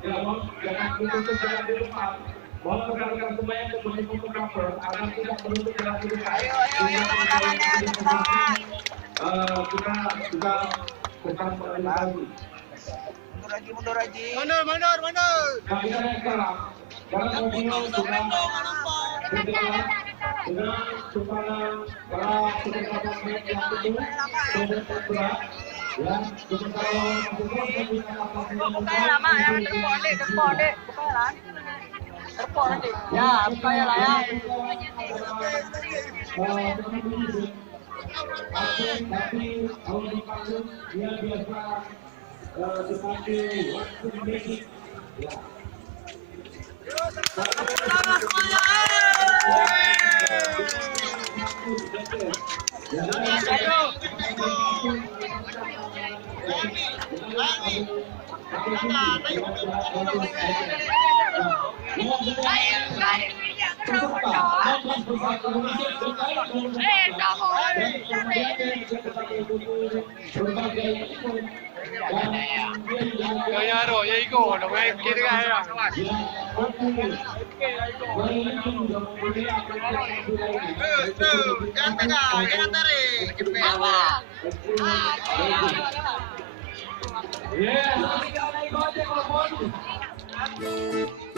Ya, jangan menutup jalan di depan. Mohon rekan-rekan semuanya untuk mendukung cover agar tidak menutup jalan di depan. Ayo tepuk tangannya, tepuk tangan. Kita juga bukan lagi. Mundur lagi. Mundur. Nah, kita naik sekarang. Karena mobil sudah berjalan dengan kecepatan para pekerja yang itu sangat berat. Ya, sementara Bukanya lama ya, tepuk dek. Bukanya lah. Tepuk nanti. Ya, bukanya lah ya. tapi kalau dipanggil dia biasa dipanggil waktu basic. Ya. Ya iko, lo que quiere ya. Yeah.